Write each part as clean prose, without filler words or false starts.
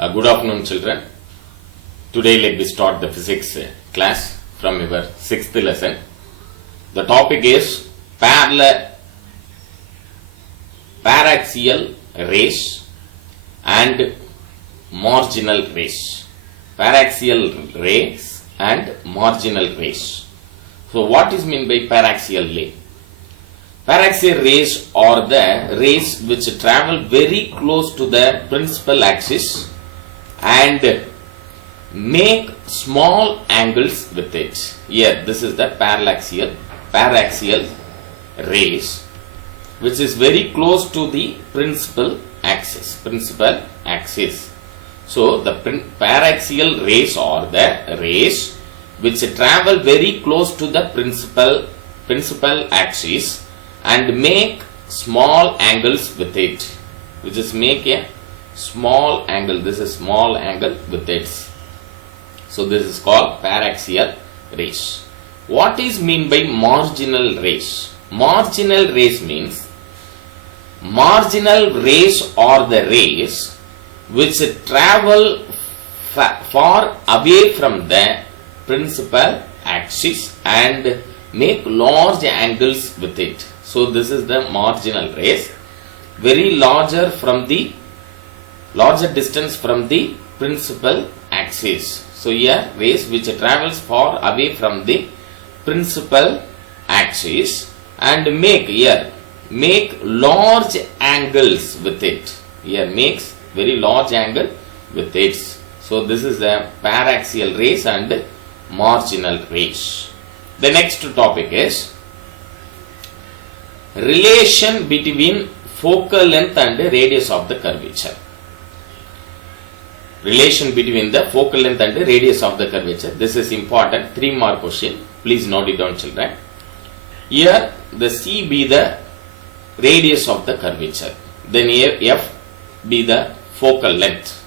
Good afternoon, children. Today let me start the physics class from your 6th lesson. The topic is paraxial rays and marginal rays. Paraxial rays and marginal rays. So what is meant by paraxial ray? Paraxial rays are the rays which travel very close to the principal axis and make small angles with it. Here, this is the paraxial rays, which is very close to the principal axis. So, the paraxial rays are the rays which travel very close to the principal axis and make small angles with it, which is make a small angle. This is small angle with it. So this is called paraxial rays. What is mean by marginal rays? Marginal rays means marginal rays are the rays which travel far away from the principal axis and make large angles with it. So this is the marginal rays, very larger distance from the principal axis. So here rays which travels far away from the principal axis and make large angles with it. Here makes very large angle with it. So this is the paraxial rays and marginal rays. The next topic is relation between focal length and radius of the curvature. Relation between the focal length and the radius of the curvature. This is important. 3-mark question. Please note it down, children. Here the C be the radius of the curvature. Then here F be the focal length.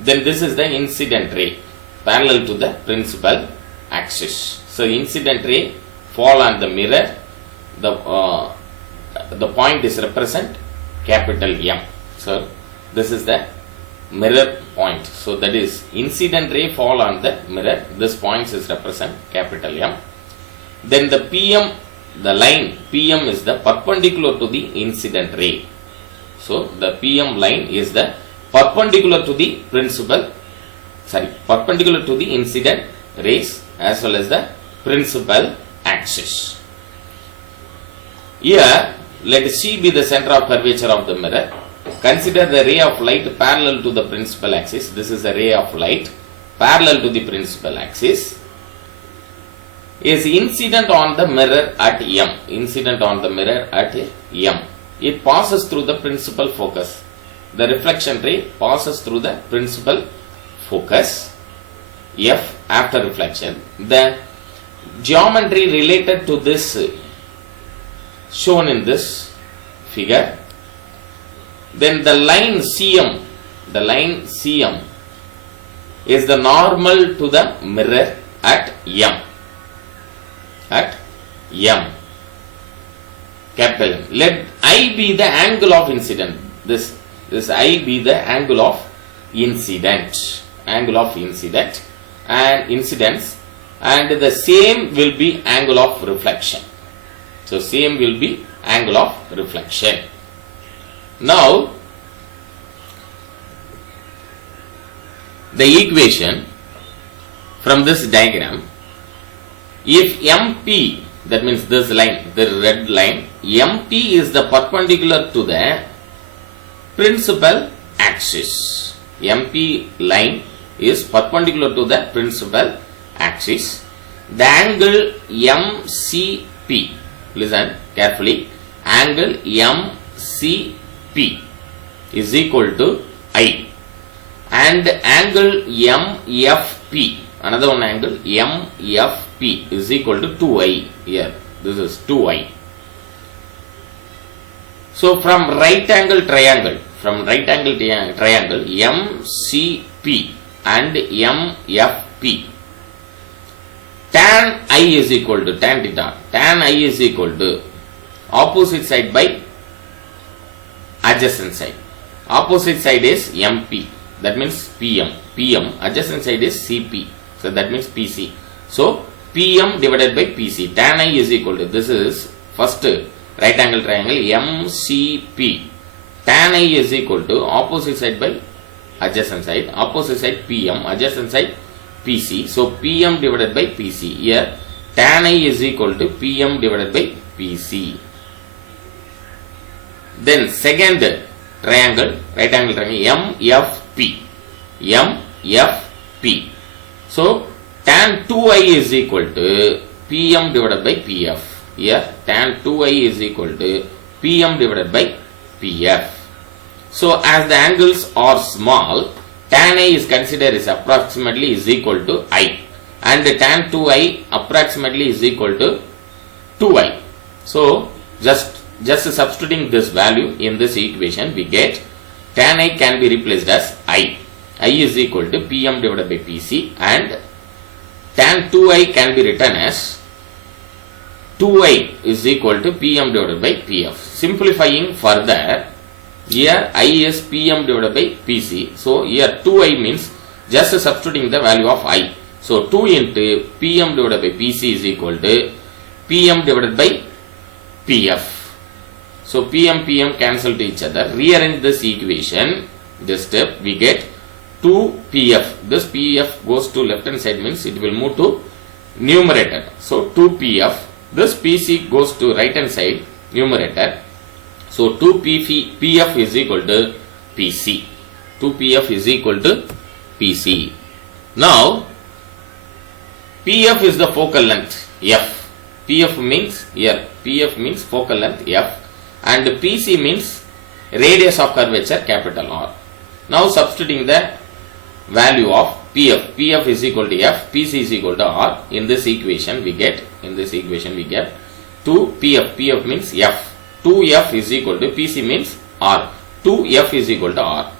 Then this is the incident ray parallel to the principal axis. So incident ray fall on the mirror. The point is represent capital M. So this is the mirror point. So that is incident ray fall on the mirror. This point is represent capital M. Then the PM, the line PM is the perpendicular to the incident ray. So the PM line is the perpendicular to the perpendicular to the incident rays as well as the principal axis. Here, let C be the center of curvature of the mirror. Consider the ray of light parallel to the principal axis. This is a ray of light parallel to the principal axis. Is incident on the mirror at M. Incident on the mirror at M. It passes through the principal focus. The reflection ray passes through the principal focus F after reflection. The geometry related to this shown in this figure. Then the line CM is the normal to the mirror at M. Capital M. Let I be the angle of incident. This I be the angle of incident. And incidence, and the same will be angle of reflection. So same will be angle of reflection. Now the equation from this diagram, if MP, that means this line, the red line, MP is the perpendicular to the principal axis. MP line is perpendicular to the principal axis. The angle MCP, listen carefully, angle MCP is equal to I, and angle MFP, another one angle MFP is equal to 2I. Here this is 2I. So from right angle triangle MCP and MFP, tan I is equal to tan theta. Tan I is equal to opposite side by adjacent side. Opposite side is MP. that means PM. PM, adjacent side is CP. So that means PC. So PM divided by PC. Tan I is equal to, this is first right angle triangle MCP. Tan I is equal to opposite side by adjacent side. Opposite side PM, adjacent side PC. So PM divided by PC. Here tan I is equal to PM divided by PC. Then second triangle, right angle triangle MFP. MFP. So tan 2I is equal to PM divided by PF. Here tan 2I is equal to PM divided by PF. So as the angles are small, tan I is considered as approximately is equal to I, and tan 2I approximately is equal to 2I. So just substituting this value in this equation, we get tan I can be replaced as I. I is equal to PM divided by PC, and tan 2I can be written as 2I is equal to PM divided by PF. Simplifying further, here I is PM divided by PC. So here 2I means just substituting the value of I. So 2 into PM divided by PC is equal to PM divided by PF. So PM cancel to each other. Rearrange this equation, this step, we get 2 PF. This PF goes to left hand side, means it will move to numerator. So 2 PF. This PC goes to right hand side, numerator. So 2 PF is equal to PC. 2 PF is equal to PC. Now PF is the focal length F. PF means here, PF means focal length F, and PC means radius of curvature capital R. Now substituting the value of PF. PF is equal to F, PC is equal to R. In this equation we get 2 PF. PF means F. 2F is equal to PC means R. 2F is equal to R.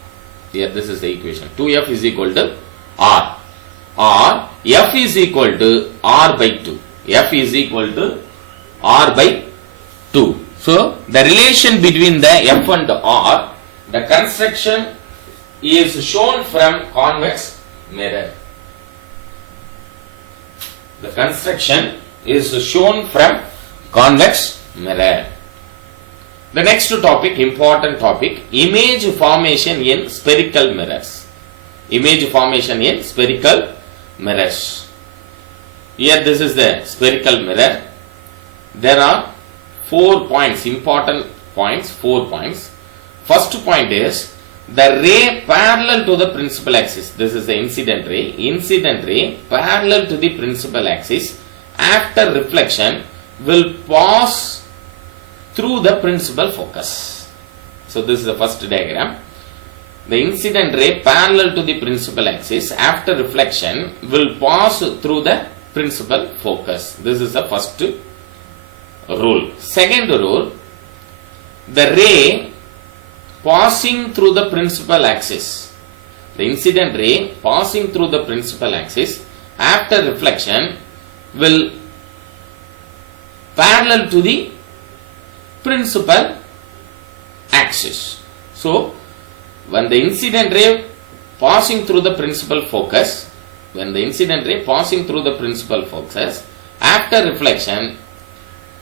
Here this is the equation. 2F is equal to R. Or F is equal to R by 2. F is equal to R by 2. So the relation between the F and R, the construction is shown from convex mirror. The construction is shown from convex mirror. The next topic, important topic, image formation in spherical mirrors. Image formation in spherical mirrors. Here this is the spherical mirror. There are 4 points, important points, 4 points. First point is the ray parallel to the principal axis. This is the incident ray. Incident ray parallel to the principal axis after reflection will pass through the principal focus. So this is the first diagram. The incident ray parallel to the principal axis after reflection will pass through the principal focus. This is the first rule. Second rule, the ray passing through the principal axis. The incident ray passing through the principal axis after reflection will parallel to the principal axis. So when the incident ray passing through the principal focus, after reflection,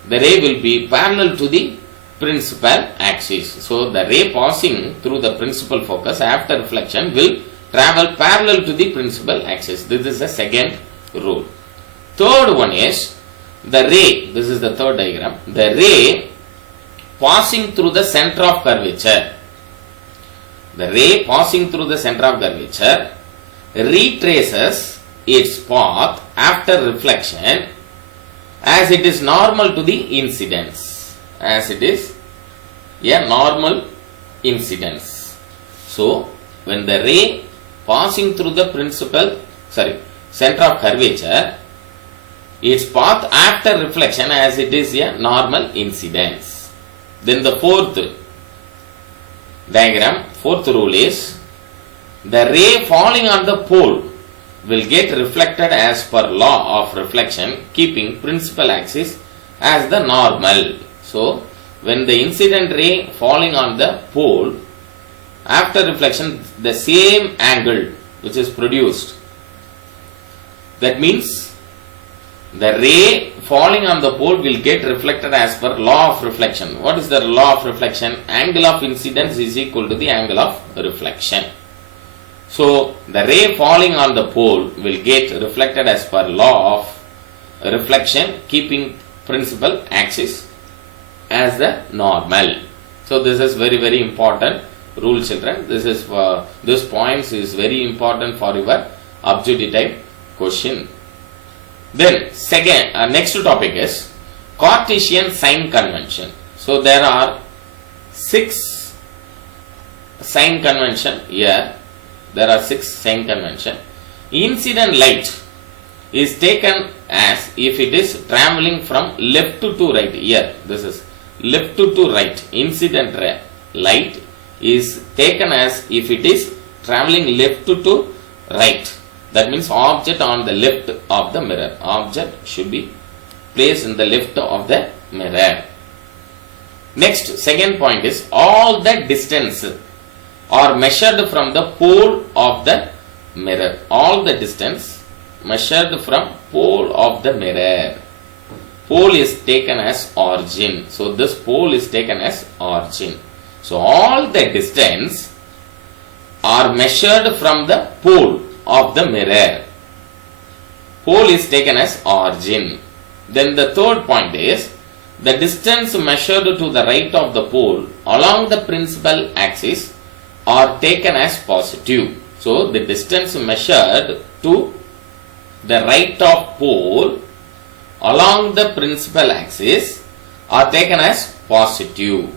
the ray will be parallel to the principal axis. So the ray passing through the principal focus after reflection will travel parallel to the principal axis. This is the second rule. Third one is the ray, this is the third diagram, the ray passing through the center of curvature. The ray passing through the center of curvature retraces its path after reflection as it is normal to the incidence. As it is a normal incidence. So when the ray passing through the center of curvature, its path after reflection as it is a normal incidence. Then the fourth diagram, fourth rule is the ray falling on the pole will get reflected as per law of reflection, keeping principal axis as the normal. So when the incident ray falling on the pole After reflection, the same angle which is produced. That means the ray falling on the pole will get reflected as per law of reflection. What is the law of reflection? Angle of incidence is equal to the angle of reflection. So the ray falling on the pole will get reflected as per law of reflection, keeping principal axis as the normal. So this is very, very important rule, children. This points is very important for your objective type question. Then next topic is Cartesian sign convention. So there are 6 sign convention here. There are 6 sign convention. Incident light is taken as if it is traveling from left to right. Here, this is left to right. Incident light is taken as if it is traveling left to right. That means object on the left of the mirror. Object should be placed in the left of the mirror. Next, second point is all the distance are measured from the pole of the mirror. All the distance measured from pole of the mirror. Pole is taken as origin. So this pole is taken as origin. So all the distance are measured from the pole of the mirror. Pole is taken as origin. Then the third point is the distance measured to the right of the pole along the principal axis are taken as positive. So the distance measured to the right of pole along the principal axis are taken as positive.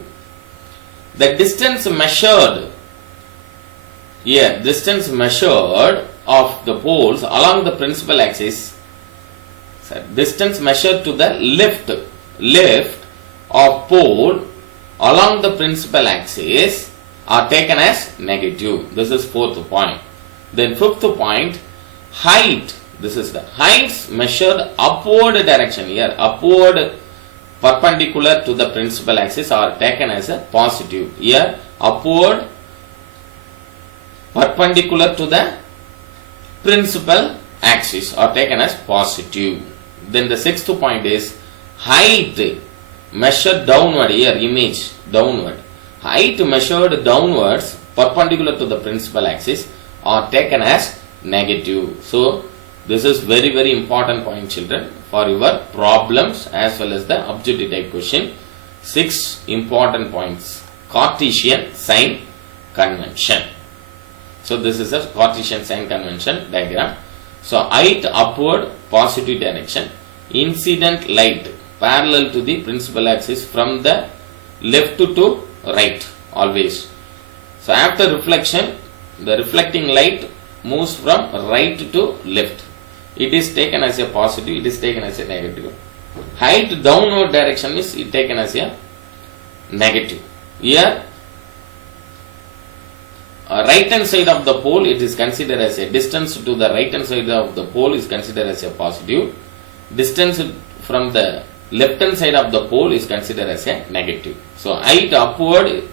The distance measured here, distance measured of the poles along the principal axis, distance measured to the left of pole along the principal axis are taken as negative. This is fourth point. Then fifth point, height. This is the heights measured upward direction. Here, upward perpendicular to the principal axis are taken as a positive. Here, upward perpendicular to the principal axis are taken as positive. Then the sixth point is height measured downward. Here, image downward. Height measured downwards perpendicular to the principal axis are taken as negative. So this is very, very important point, children, for your problems as well as the objective type question. 6 important points. Cartesian sign convention. So this is a Cartesian sign convention diagram. So height upward positive direction. Incident light parallel to the principal axis from the left to right always. So after reflection, the reflecting light moves from right to left. It is taken as a positive, it is taken as a negative. Height downward direction is taken as a negative. Here, right hand side of the pole, it is considered as a distance to the right hand side of the pole is considered as a positive. Distance from the left hand side of the pole is considered as a negative. So height upward,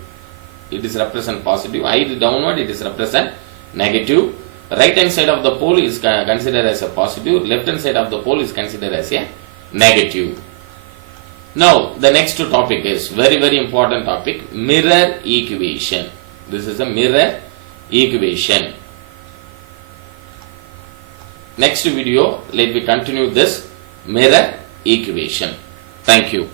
it is represent positive. Height downward, it is represent negative. Right hand side of the pole is considered as a positive. Left hand side of the pole is considered as a negative. Now the next topic is very, very important topic, mirror equation. This is a mirror equation. Next video, let me continue this mirror equation. Thank you.